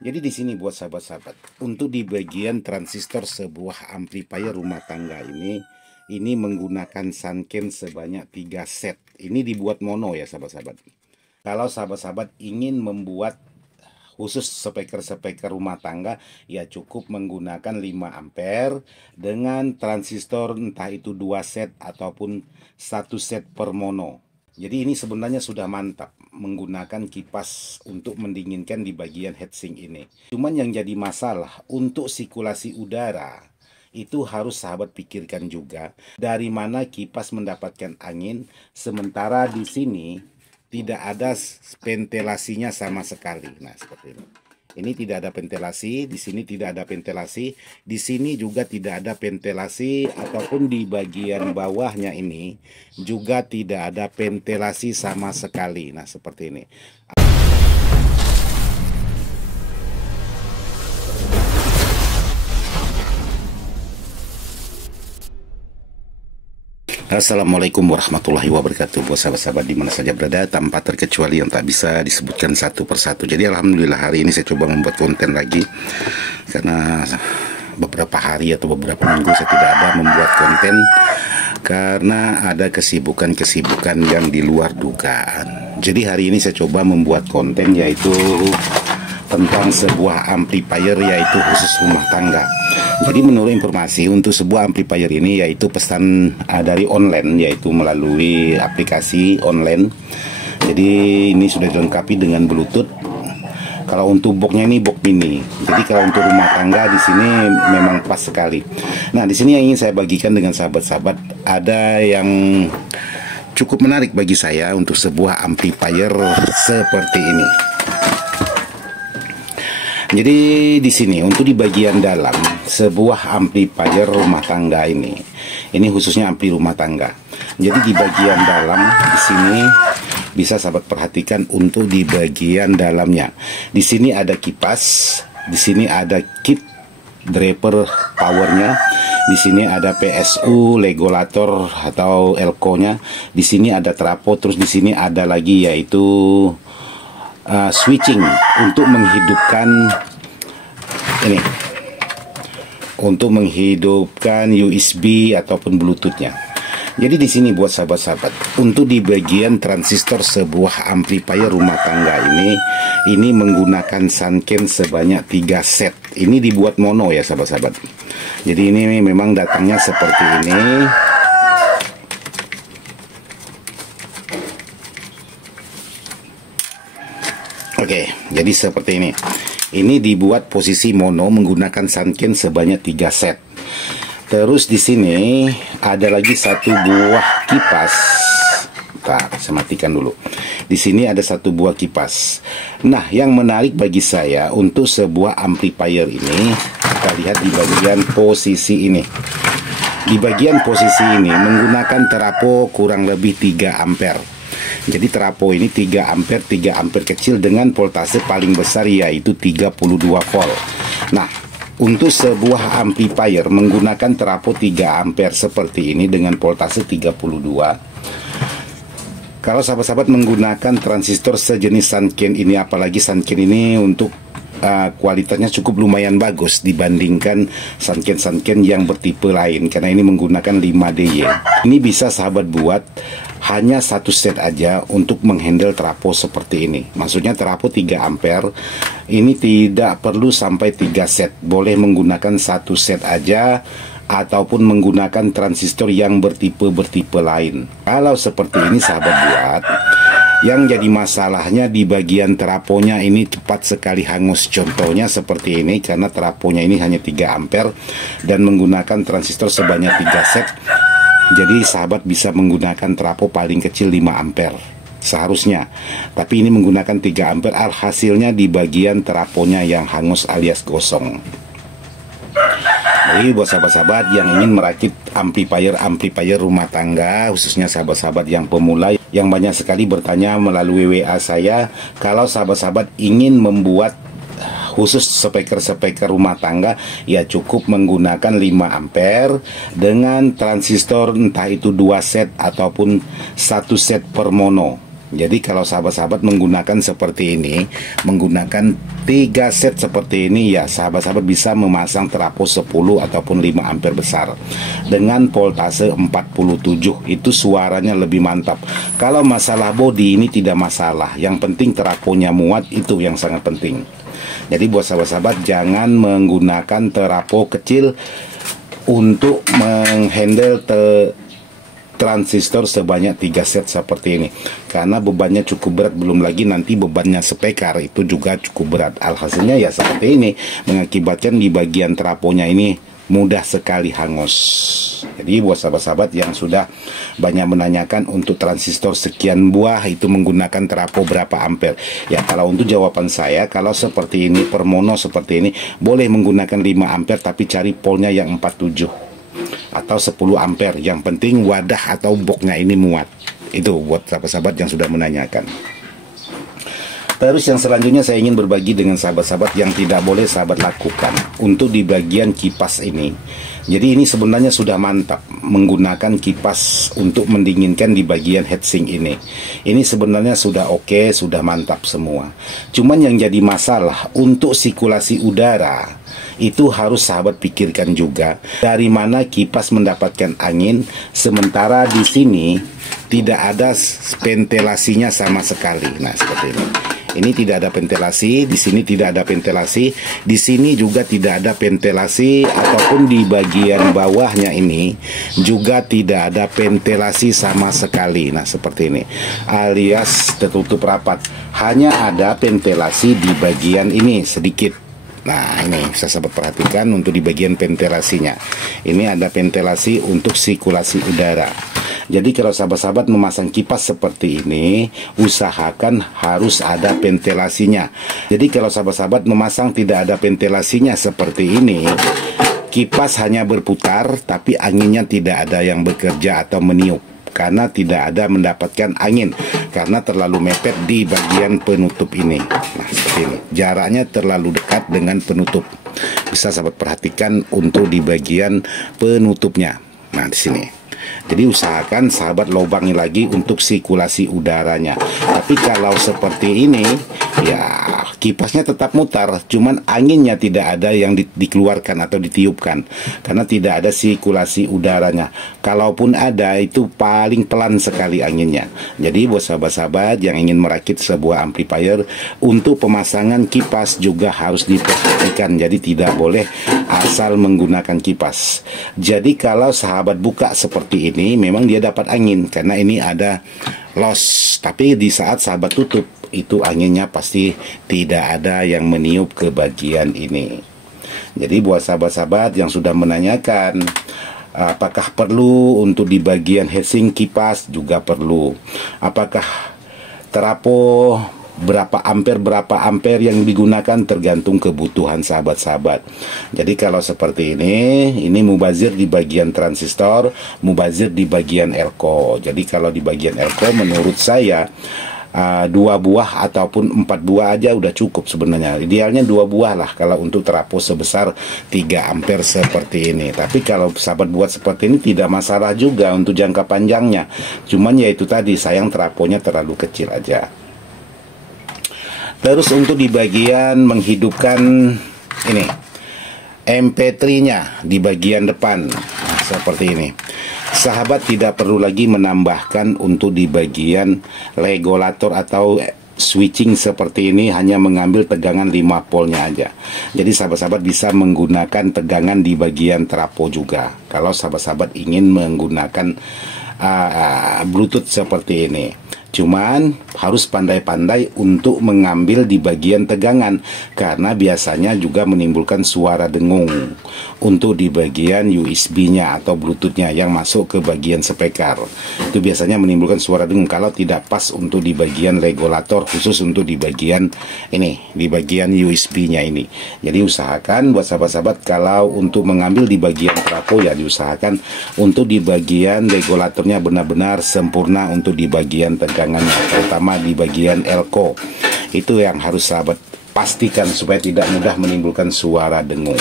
Jadi di sini buat sahabat-sahabat, untuk di bagian transistor sebuah amplifier rumah tangga ini menggunakan Sanken sebanyak 3 set. Ini dibuat mono ya sahabat-sahabat. Kalau sahabat-sahabat ingin membuat khusus speaker rumah tangga, ya cukup menggunakan 5 ampere dengan transistor entah itu 2 set ataupun 1 set per mono. Jadi ini sebenarnya sudah mantap menggunakan kipas untuk mendinginkan di bagian heatsink ini. Cuman yang jadi masalah untuk sirkulasi udara itu harus sahabat pikirkan juga dari mana kipas mendapatkan angin, sementara di sini tidak ada ventilasinya sama sekali. Nah, seperti ini. Ini tidak ada ventilasi, di sini tidak ada ventilasi, di sini juga tidak ada ventilasi, ataupun di bagian bawahnya ini juga tidak ada ventilasi sama sekali. Nah, seperti ini. Assalamualaikum warahmatullahi wabarakatuh. Buat sahabat-sahabat di mana saja berada, tanpa terkecuali yang tak bisa disebutkan satu persatu. Jadi alhamdulillah hari ini saya coba membuat konten lagi, karena beberapa hari atau beberapa minggu saya tidak ada membuat konten karena ada kesibukan yang di luar dugaan. Jadi hari ini saya coba membuat konten yaitu tentang sebuah amplifier yaitu khusus rumah tangga. Jadi menurut informasi untuk sebuah amplifier ini yaitu pesan dari online, yaitu melalui aplikasi online. Jadi ini sudah dilengkapi dengan Bluetooth. Kalau untuk boxnya ini box mini. Jadi kalau untuk rumah tangga di sini memang pas sekali. Nah, di sini yang ingin saya bagikan dengan sahabat-sahabat, ada yang cukup menarik bagi saya untuk sebuah amplifier seperti ini. Jadi di sini untuk di bagian dalam sebuah amplifier rumah tangga ini khususnya ampli rumah tangga. Jadi di bagian dalam di sini bisa sahabat perhatikan untuk di bagian dalamnya. Di sini ada kipas, di sini ada kit driver powernya, di sini ada PSU, regulator atau elko-nya, di sini ada trapo, terus di sini ada lagi yaitu switching untuk menghidupkan ini, untuk menghidupkan USB ataupun Bluetooth-nya. Jadi di sini buat sahabat-sahabat, untuk di bagian transistor sebuah amplifier rumah tangga ini menggunakan Sanken sebanyak 3 set. Ini dibuat mono ya sahabat-sahabat. Jadi ini memang datangnya seperti ini. Oke, jadi seperti ini. Ini dibuat posisi mono menggunakan Sanken sebanyak 3 set. Terus di sini ada lagi satu buah kipas. Bentar, saya matikan dulu. Di sini ada satu buah kipas. Nah, yang menarik bagi saya untuk sebuah amplifier ini, kita lihat di bagian posisi ini. Di bagian posisi ini menggunakan trapo kurang lebih 3 ampere. Jadi trapo ini 3 ampere kecil dengan voltase paling besar yaitu 32 volt. Nah, untuk sebuah amplifier menggunakan trapo 3 ampere seperti ini dengan voltase 32. Kalau sahabat-sahabat menggunakan transistor sejenis Sanken ini, apalagi Sanken ini untuk kualitasnya cukup lumayan bagus dibandingkan Sanken yang bertipe lain, karena ini menggunakan 5DY. Ini bisa sahabat buat hanya 1 set aja untuk menghandle trapo seperti ini. Maksudnya trapo 3 ampere ini tidak perlu sampai 3 set, boleh menggunakan 1 set aja ataupun menggunakan transistor yang bertipe lain. Kalau seperti ini sahabat buat, yang jadi masalahnya di bagian traponya ini cepat sekali hangus. Contohnya seperti ini, karena traponya ini hanya 3 ampere dan menggunakan transistor sebanyak 3 set. Jadi sahabat bisa menggunakan trapo paling kecil 5 ampere seharusnya. Tapi ini menggunakan 3 ampere, hasilnya di bagian traponya yang hangus alias gosong. Jadi buat sahabat-sahabat yang ingin merakit amplifier rumah tangga, khususnya sahabat-sahabat yang pemula, yang banyak sekali bertanya melalui WA saya, kalau sahabat-sahabat ingin membuat khusus speaker rumah tangga, ya cukup menggunakan 5 ampere dengan transistor entah itu 2 set ataupun 1 set per mono. Jadi kalau sahabat-sahabat menggunakan seperti ini, menggunakan 3 set seperti ini, ya sahabat-sahabat bisa memasang trafo 10 ataupun 5 ampere besar dengan voltase 47. Itu suaranya lebih mantap. Kalau masalah bodi ini tidak masalah, yang penting trafonya muat, itu yang sangat penting. Jadi buat sahabat-sahabat jangan menggunakan trafo kecil untuk menghandle transistor sebanyak 3 set seperti ini, karena bebannya cukup berat, belum lagi nanti bebannya spekar itu juga cukup berat. Alhasilnya ya seperti ini, mengakibatkan di bagian trafonya ini mudah sekali hangus. Jadi buat sahabat-sahabat yang sudah banyak menanyakan untuk transistor sekian buah itu menggunakan trafo berapa ampere, ya kalau untuk jawaban saya, kalau seperti ini per mono seperti ini boleh menggunakan 5 ampere, tapi cari polnya yang 47 atau 10 ampere. Yang penting wadah atau boxnya ini muat. Itu buat sahabat-sahabat yang sudah menanyakan. Terus yang selanjutnya saya ingin berbagi dengan sahabat-sahabat yang tidak boleh sahabat lakukan untuk di bagian kipas ini. Jadi ini sebenarnya sudah mantap menggunakan kipas untuk mendinginkan di bagian heatsink ini. Ini sebenarnya sudah oke, sudah mantap semua. Cuman yang jadi masalah untuk sirkulasi udara itu harus sahabat pikirkan juga dari mana kipas mendapatkan angin, sementara di sini tidak ada ventilasinya sama sekali. Nah seperti ini. Ini tidak ada ventilasi, di sini tidak ada ventilasi, di sini juga tidak ada ventilasi, ataupun di bagian bawahnya ini juga tidak ada ventilasi sama sekali. Nah seperti ini, alias tertutup rapat. Hanya ada ventilasi di bagian ini sedikit. Nah ini saya sahabat perhatikan untuk di bagian ventilasinya. Ini ada ventilasi untuk sirkulasi udara. Jadi kalau sahabat-sahabat memasang kipas seperti ini, usahakan harus ada ventilasinya. Jadi kalau sahabat-sahabat memasang tidak ada ventilasinya seperti ini, kipas hanya berputar tapi anginnya tidak ada yang bekerja atau meniup, karena tidak ada mendapatkan angin, karena terlalu mepet di bagian penutup ini. Nah seperti ini, jaraknya terlalu dekat dengan penutup. Bisa sahabat perhatikan untuk di bagian penutupnya. Nah di sini. Jadi usahakan sahabat lobangi lagi untuk sirkulasi udaranya. Tapi kalau seperti ini, ya kipasnya tetap mutar, cuman anginnya tidak ada yang dikeluarkan atau ditiupkan, karena tidak ada sirkulasi udaranya. Kalaupun ada, itu paling pelan sekali anginnya. Jadi buat sahabat-sahabat yang ingin merakit sebuah amplifier, untuk pemasangan kipas juga harus diperhatikan. Jadi tidak boleh asal menggunakan kipas. Jadi kalau sahabat buka seperti ini, memang dia dapat angin karena ini ada loss, tapi di saat sahabat tutup itu anginnya pasti tidak ada yang meniup ke bagian ini. Jadi buat sahabat-sahabat yang sudah menanyakan apakah perlu untuk di bagian heatsink kipas, juga perlu. Apakah trafo berapa ampere yang digunakan tergantung kebutuhan sahabat-sahabat. Jadi kalau seperti ini mubazir di bagian transistor, mubazir di bagian elko. Jadi kalau di bagian elko menurut saya 2 buah ataupun 4 buah aja udah cukup sebenarnya. Idealnya 2 buah lah kalau untuk trafo sebesar 3 ampere seperti ini. Tapi kalau sahabat buat seperti ini tidak masalah juga untuk jangka panjangnya. Cuman ya itu tadi, sayang trafonya terlalu kecil aja. Terus untuk di bagian menghidupkan ini MP3-nya di bagian depan, nah, seperti ini. Sahabat tidak perlu lagi menambahkan untuk di bagian regulator atau switching seperti ini, hanya mengambil tegangan 5 voltnya aja. Jadi sahabat-sahabat bisa menggunakan tegangan di bagian trafo juga kalau sahabat-sahabat ingin menggunakan Bluetooth seperti ini. Cuman harus pandai-pandai untuk mengambil di bagian tegangan, karena biasanya juga menimbulkan suara dengung untuk di bagian USB-nya atau Bluetooth-nya yang masuk ke bagian speaker. Itu biasanya menimbulkan suara dengung kalau tidak pas untuk di bagian regulator, khusus untuk di bagian ini, di bagian USB-nya ini. Jadi usahakan buat sahabat-sahabat kalau untuk mengambil di bagian trafo, ya diusahakan untuk di bagian regulatornya benar-benar sempurna untuk di bagian tegangannya, terutama di bagian elko. Itu yang harus sahabat pastikan supaya tidak mudah menimbulkan suara dengung.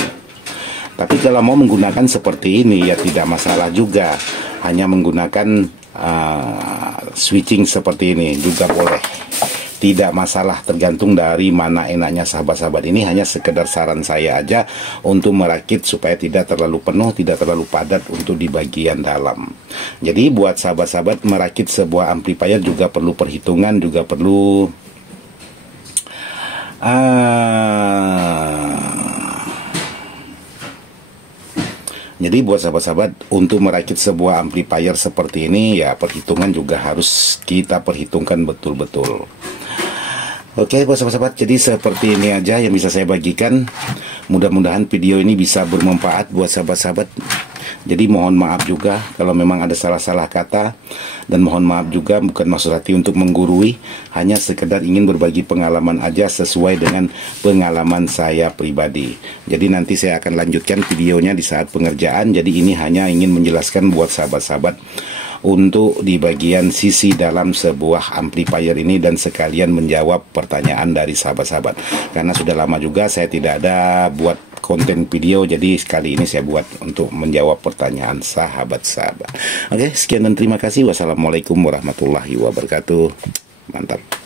Tapi kalau mau menggunakan seperti ini ya tidak masalah juga, hanya menggunakan switching seperti ini juga boleh, tidak masalah, tergantung dari mana enaknya sahabat-sahabat. Ini hanya sekedar saran saya aja untuk merakit supaya tidak terlalu penuh, tidak terlalu padat untuk di bagian dalam. Jadi buat sahabat-sahabat, merakit sebuah amplifier juga perlu perhitungan, juga perlu jadi buat sahabat-sahabat, untuk merakit sebuah amplifier seperti ini ya perhitungan juga harus kita perhitungkan betul-betul. Oke buat sahabat-sahabat, jadi seperti ini aja yang bisa saya bagikan. Mudah-mudahan video ini bisa bermanfaat buat sahabat-sahabat. Jadi mohon maaf juga kalau memang ada salah-salah kata, dan mohon maaf juga bukan maksud hati untuk menggurui, hanya sekedar ingin berbagi pengalaman aja sesuai dengan pengalaman saya pribadi. Jadi nanti saya akan lanjutkan videonya di saat pengerjaan. Jadi ini hanya ingin menjelaskan buat sahabat-sahabat untuk di bagian sisi dalam sebuah amplifier ini, dan sekalian menjawab pertanyaan dari sahabat-sahabat. Karena sudah lama juga saya tidak ada buat konten video, jadi kali ini saya buat untuk menjawab pertanyaan sahabat-sahabat. Oke, sekian dan terima kasih. Wassalamualaikum warahmatullahi wabarakatuh. Mantap.